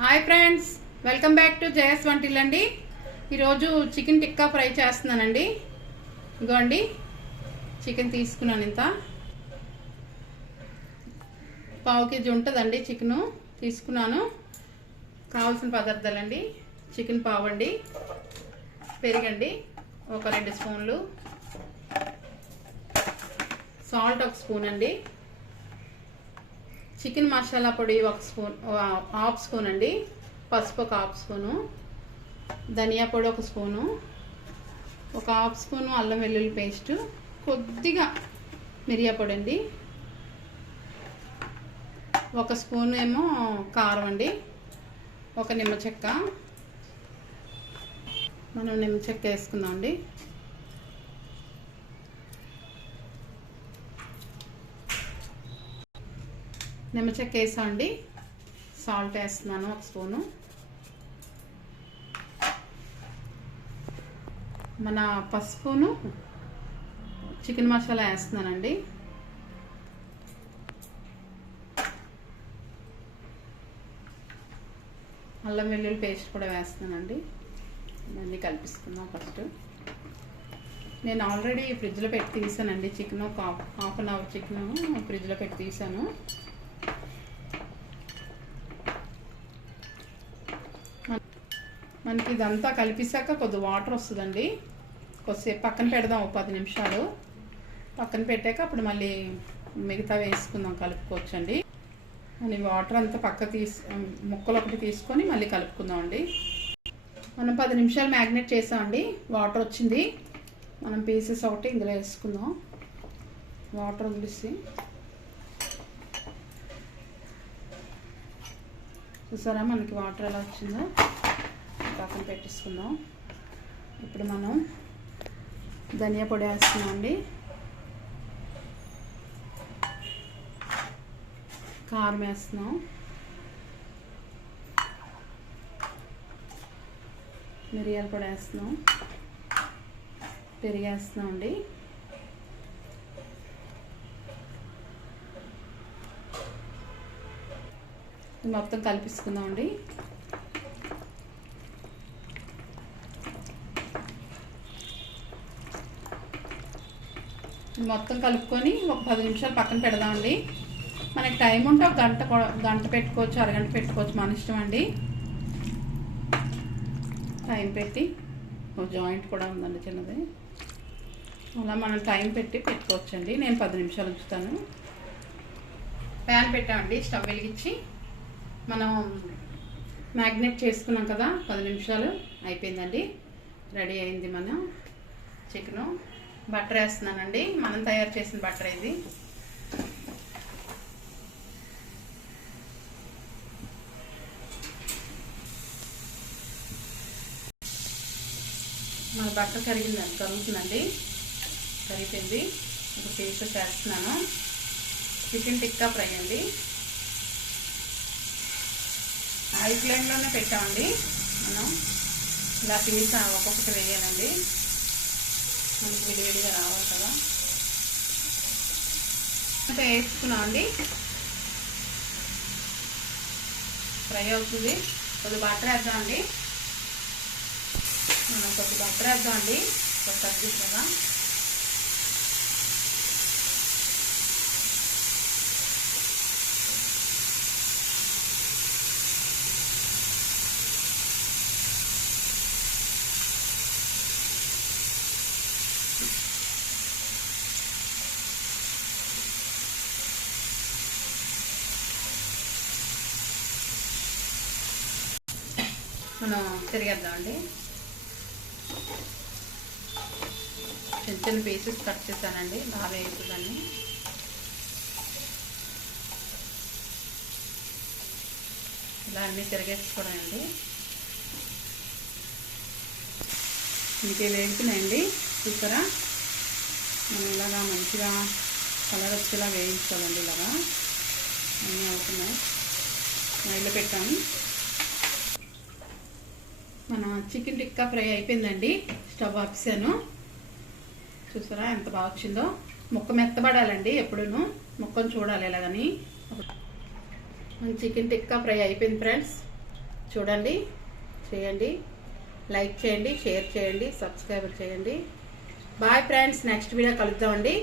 Hi friends, welcome back to Jaya svantaillu అండి. ఈరోజు chicken tikka fry చేస్తున్నానండి. ఇగోండి చికెన్ తీసుకున్నాను, ఇంత పావు కేజీ ఉంటుందండి చికెను తీసుకున్నాను. కావాల్సిన పదార్థాలండి: చికెన్ పావు అండి, పెరుగండి ఒక 2 స్పూన్లు, సాల్ట్ 1 స్పూన్ అండి, చికెన్ మసాలా పొడి 1 స్పూన్, హాఫ్ స్పూన్ అండి, పసుపు 1 హాఫ్ స్పూను, ధనియా పొడి 1 స్పూను, ఒక హాఫ్ స్పూను అల్లం వెల్లుల్లి పేస్ట్, కొద్దిగా మిరియా పొడి అండి, 1 స్పూన్ ఏమో కారం అండి, ఒక నిమ్మ చెక్క. మనం నిమ్మ చెక్క వేసుకుందాం అండి. నిమ్మ చెక్క వేసామండి. సాల్ట్ వేస్తున్నాను 1 స్పూను. మన పసుపును చికెన్ మసాలా వేస్తున్నానండి. అల్లం వెల్లుల్లి పేస్ట్ కూడా వేస్తున్నానండి. ఇవన్నీ కలిపిస్తున్నాం. ఫస్ట్ నేను ఆల్రెడీ ఫ్రిడ్జ్లో పెట్టి తీసానండి. చికెన్ ఒక హాఫ్ అన్ అవర్ చికెన్ ఫ్రిడ్జ్లో పెట్టి తీసాను. మనకి ఇదంతా కలిపిసాక కొద్ది వాటర్ వస్తుందండి. కొద్దిసేపు పక్కన పెడదాం, 10 నిమిషాలు పక్కన పెట్టాక అప్పుడు మళ్ళీ మిగతా వేసుకుందాం, కలుపుకోవచ్చండి. మనం వాటర్ అంతా ముక్కలు ఒకటి తీసుకొని మళ్ళీ కలుపుకుందాం అండి. మనం 10 నిమిషాలు మ్యాగ్నేట్ చేసామండి. వాటర్ వచ్చింది. మనం పీసెస్ ఒకటి ఇందులో వేసుకుందాం. వాటర్ వదిలేసి చూసారా మనకి వాటర్ ఎలా వచ్చిందో. పక్కన పెట్టేసుకుందాం. ఇప్పుడు మనం ధనియా పొడి వేస్తున్నాం అండి, కారం వేస్తున్నాం, మిరియాల పొడి వేస్తున్నాం, పెరుగు వేస్తున్నాం అండి. మొత్తం కలిపిసుకుందాం అండి. మొత్తం కలుపుకొని ఒక 10 నిమిషాలు పక్కన పెడదామండి. మనకి టైం ఉంటే ఒక గంట పెట్టుకోవచ్చు, అరగంట పెట్టుకోవచ్చు, మన ఇష్టం అండి. టైం పెట్టి ఒక జాయింట్ కూడా ఉందండి చిన్నది, అలా మనం టైం పెట్టి పెట్టుకోవచ్చండి. నేను 10 నిమిషాలు ఉంచుతాను. ప్యాన్ పెట్టామండి, స్టవ్ వెలిగించి. మనం మ్యాగ్నేట్ చేసుకున్నాం కదా, 10 నిమిషాలు అయిపోయిందండి. రెడీ అయింది మన చికెను. బటర్ వేస్తున్నానండి, మనం తయారు చేసిన బటర్ ఇది. మన బటర్ కరుగుతుందండి, కరిగిపోయింది. ఒక పీసెస్ వేస్తున్నాను. చికెన్ టిక్కా ఫ్రై అండి. హై ఫ్లేమ్లోనే పెట్టామండి. మనం ఇలా పీస్ ఒక్కొక్కటి వేయాలండి, మనకి విడివిడిగా రావాలి కదా. అంటే వేసుకున్నామండి, ఫ్రై అవుతుంది. కొద్ది బటర్ వేద్దామండి. మనం కొద్ది బటర్ వేద్దామండి, కొద్ది తగ్గుతుంది కదా. మనం తిరిగేద్దామండి. చిన్న చిన్న పీసెస్ కట్ చేశానండి, బాగా వేస్తుందండి. ఇలా అన్నీ తిరిగేసుకోవడం అండి. ఇంకే వేగుతున్నాయండి, చూసారా. మనం ఇలాగా మంచిగా కలర్ వచ్చేలా వేయించుకోవాలండి. ఇలాగా అన్నీ అవుతున్నాయి. ఆయిల్లో పెట్టాము. మన చికెన్ టిక్కా ఫ్రై అయిపోయిందండి. స్టవ్ ఆపేసాను. చూసారా ఎంత బాగా వచ్చిందో. ముక్క మెత్తబడాలండి, ఎప్పుడూను ముక్కను చూడాలి ఎలాగని. మన చికెన్ టిక్కా ఫ్రై అయిపోయింది ఫ్రెండ్స్. చూడండి, చేయండి, లైక్ చేయండి, షేర్ చేయండి, సబ్స్క్రైబ్ చేయండి. బాయ్ ఫ్రెండ్స్, నెక్స్ట్ వీడియో కలుద్దామండి.